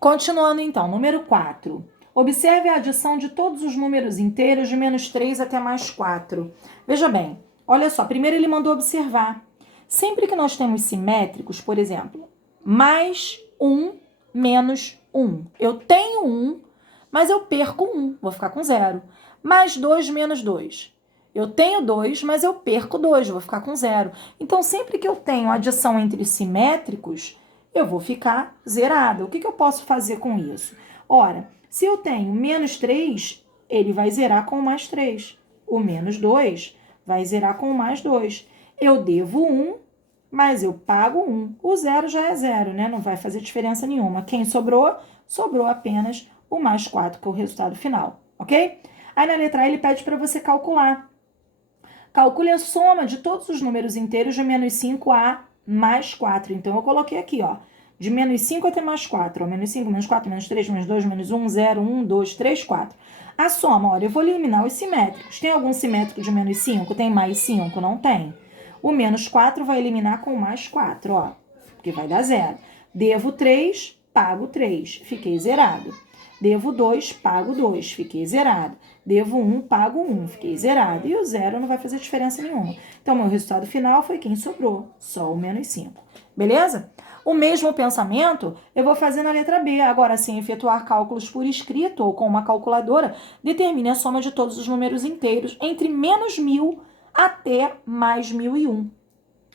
Continuando então, número 4. Observe a adição de todos os números inteiros de menos 3 até mais 4. Veja bem, olha só, primeiro ele mandou observar. Sempre que nós temos simétricos, por exemplo, mais 1 menos 1. Eu tenho 1, mas eu perco 1, vou ficar com 0. Mais 2 menos 2. Eu tenho 2, mas eu perco 2, vou ficar com 0. Então, sempre que eu tenho adição entre simétricos, eu vou ficar zerada. O que eu posso fazer com isso? Ora, se eu tenho menos 3, ele vai zerar com o mais 3. O menos 2 vai zerar com o mais 2. Eu devo 1, mas eu pago 1. O 0 já é 0, né? Não vai fazer diferença nenhuma. Quem sobrou? Sobrou apenas o mais 4, que é o resultado final, ok? Aí na letra A ele pede para você calcular. Calcule a soma de todos os números inteiros de menos 5 a mais 4. Então, eu coloquei aqui, ó, de menos 5 até mais 4. Ó, menos 5, menos 4, menos 3, menos 2, menos 1, 0, 1, 2, 3, 4. A soma, olha, eu vou eliminar os simétricos. Tem algum simétrico de menos 5? Tem mais 5? Não tem. O menos 4 vai eliminar com mais 4, ó, porque vai dar 0. Devo 3, pago 3, fiquei zerado. Devo 2, pago 2, fiquei zerado. Devo 1, pago 1, fiquei zerado. E o 0 não vai fazer diferença nenhuma. Então, meu resultado final foi quem sobrou, só o menos 5. Beleza? O mesmo pensamento eu vou fazer na letra B. Agora, sem efetuar cálculos por escrito ou com uma calculadora, determine a soma de todos os números inteiros entre menos 1.000 até mais 1.001.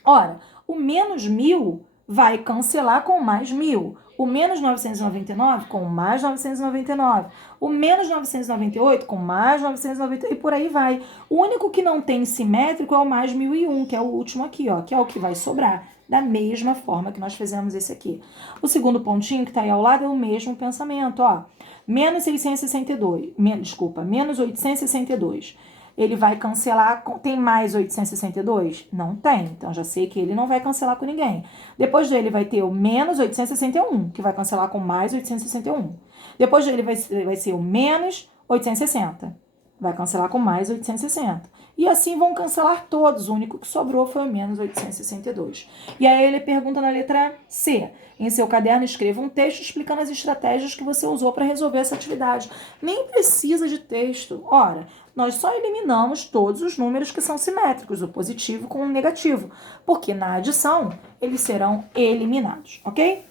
Ora, o menos 1.000 vai cancelar com mais 1.000. O menos 999 com mais 999. O menos 998 com mais 998 e por aí vai. O único que não tem simétrico é o mais 1.001, que é o último aqui, ó, que é o que vai sobrar. Da mesma forma que nós fizemos esse aqui. O segundo pontinho que está aí ao lado é o mesmo pensamento, ó. Menos 662, menos 862. Ele vai cancelar, tem mais 862? Não tem, então já sei que ele não vai cancelar com ninguém. Depois dele vai ter o menos 861, que vai cancelar com mais 861. Depois dele vai ser o menos 860, vai cancelar com mais 860. E assim vão cancelar todos, o único que sobrou foi o menos 862. E aí ele pergunta na letra C, em seu caderno escreva um texto explicando as estratégias que você usou para resolver essa atividade. Nem precisa de texto. Ora, nós só eliminamos todos os números que são simétricos, o positivo com o negativo, porque na adição eles serão eliminados, ok?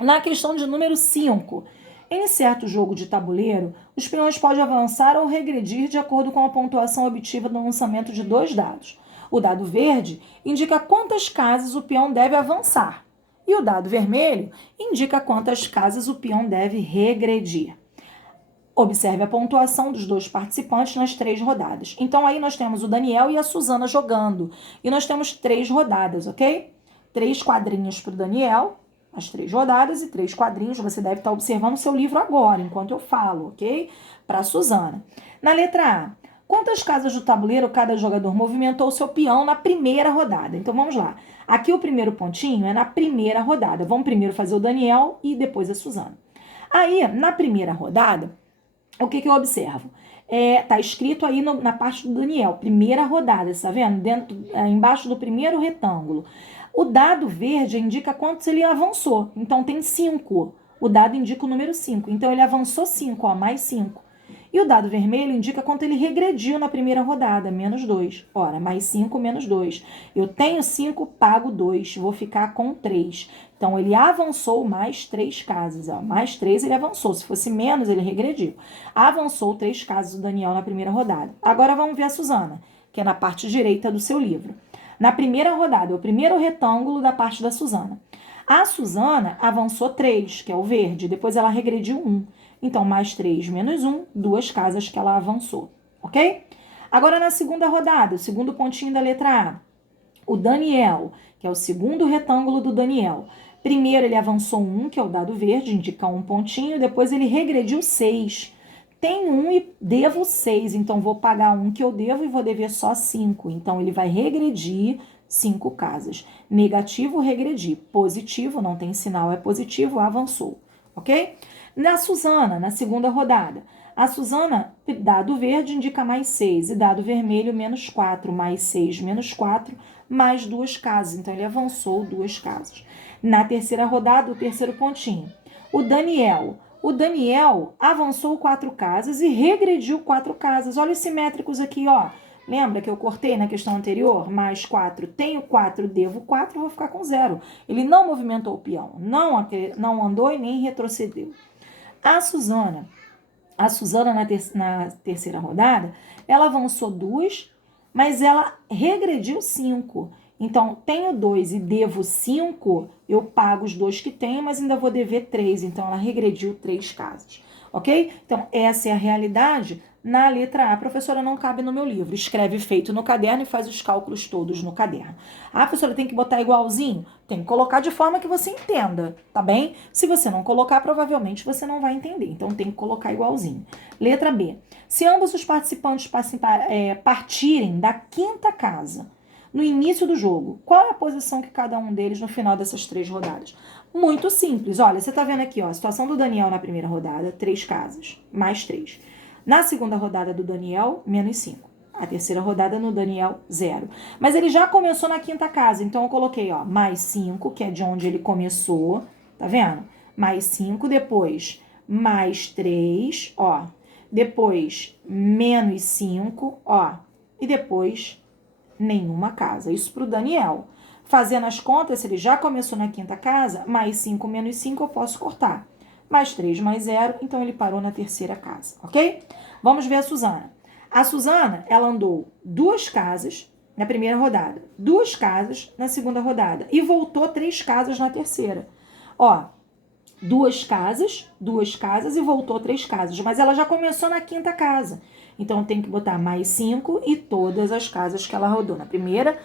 Na questão de número 5, em certo jogo de tabuleiro, os peões podem avançar ou regredir de acordo com a pontuação obtida no lançamento de 2 dados. O dado verde indica quantas casas o peão deve avançar, e o dado vermelho indica quantas casas o peão deve regredir. Observe a pontuação dos 2 participantes nas 3 rodadas. Então, aí nós temos o Daniel e a Suzana jogando. E nós temos 3 rodadas, ok? 3 quadrinhos para o Daniel, as 3 rodadas, e 3 quadrinhos. Você deve estar observando o seu livro agora, enquanto eu falo, ok? Para a Suzana. Na letra A, quantas casas do tabuleiro cada jogador movimentou o seu peão na primeira rodada? Então, vamos lá. Aqui o primeiro pontinho é na primeira rodada. Vamos primeiro fazer o Daniel e depois a Suzana. Aí, na primeira rodada, o que eu observo? Tá escrito aí na parte do Daniel, primeira rodada, tá vendo? Embaixo do primeiro retângulo. O dado verde indica quantos ele avançou. Então, tem 5. O dado indica o número 5. Então, ele avançou 5, ó, mais 5. E o dado vermelho indica quanto ele regrediu na primeira rodada, menos 2. Ora, mais 5, menos 2. Eu tenho 5, pago 2. Vou ficar com 3. Então, ele avançou mais 3 casas. Ó. Mais 3 ele avançou. Se fosse menos, ele regrediu. Avançou 3 casas o Daniel na primeira rodada. Agora, vamos ver a Suzana, que é na parte direita do seu livro. Na primeira rodada, é o primeiro retângulo da parte da Suzana. A Suzana avançou 3, que é o verde. Depois, ela regrediu 1. Então, mais 3 menos 1, 2 casas que ela avançou, ok? Agora, na segunda rodada, o segundo pontinho da letra A, o Daniel, que é o segundo retângulo do Daniel. Primeiro, ele avançou 1, que é o dado verde, indica um pontinho, depois ele regrediu 6. Tem 1 e devo 6, então vou pagar 1 que eu devo e vou dever só 5. Então, ele vai regredir 5 casas. Negativo, regredir. Positivo, não tem sinal, é positivo, avançou, ok? Na Suzana, na segunda rodada, a Suzana, dado verde, indica mais 6 e dado vermelho, menos 4, mais 6, menos 4, mais 2 casas. Então, ele avançou 2 casas. Na terceira rodada, o terceiro pontinho. O Daniel avançou 4 casas e regrediu 4 casas. Olha os simétricos aqui, ó. Lembra que eu cortei na questão anterior? Mais 4, tenho 4, devo 4, vou ficar com 0. Ele não movimentou o peão, não andou e nem retrocedeu. A Suzana na terceira rodada, ela avançou 2, mas ela regrediu 5. Então, tenho 2 e devo 5, eu pago os 2 que tenho, mas ainda vou dever 3. Então, ela regrediu 3 casas, ok? Então, essa é a realidade na letra A. Professora, não cabe no meu livro. Escreve feito no caderno e faz os cálculos todos no caderno. Ah, professora, tem que botar igualzinho? Tem que colocar de forma que você entenda, tá bem? Se você não colocar, provavelmente você não vai entender. Então, tem que colocar igualzinho. Letra B. Se ambos os participantes partirem da quinta casa no início do jogo, qual é a posição que cada um deles no final dessas 3 rodadas? Muito simples. Olha, você tá vendo aqui, ó, a situação do Daniel na primeira rodada, 3 casas, mais 3. Na segunda rodada do Daniel, menos 5. A terceira rodada no Daniel, 0. Mas ele já começou na quinta casa, então eu coloquei, ó, mais 5, que é de onde ele começou, tá vendo? Mais 5, depois mais 3, ó. Depois menos 5, ó. E depois nenhuma casa. Isso pro Daniel. Fazendo as contas, se ele já começou na quinta casa, mais 5 menos 5 eu posso cortar. Mais 3 mais 0, então ele parou na terceira casa, ok? Vamos ver a Suzana. A Suzana, ela andou 2 casas na primeira rodada, 2 casas na segunda rodada e voltou 3 casas na terceira. Ó, 2 casas e voltou 3 casas, mas ela já começou na quinta casa. Então, tem que botar mais 5 e todas as casas que ela rodou na primeira,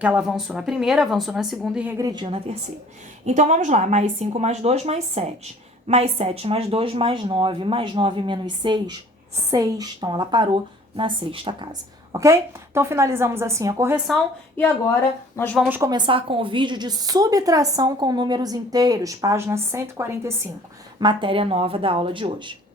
que ela avançou na primeira, avançou na segunda e regrediu na terceira. Então, vamos lá. Mais 5 mais 2 mais 7. Mais 7 mais 2 mais 9. Mais 9 menos 6, 6. Então, ela parou na sexta casa. Ok? Então, finalizamos assim a correção e agora nós vamos começar com o vídeo de subtração com números inteiros, página 145, matéria nova da aula de hoje.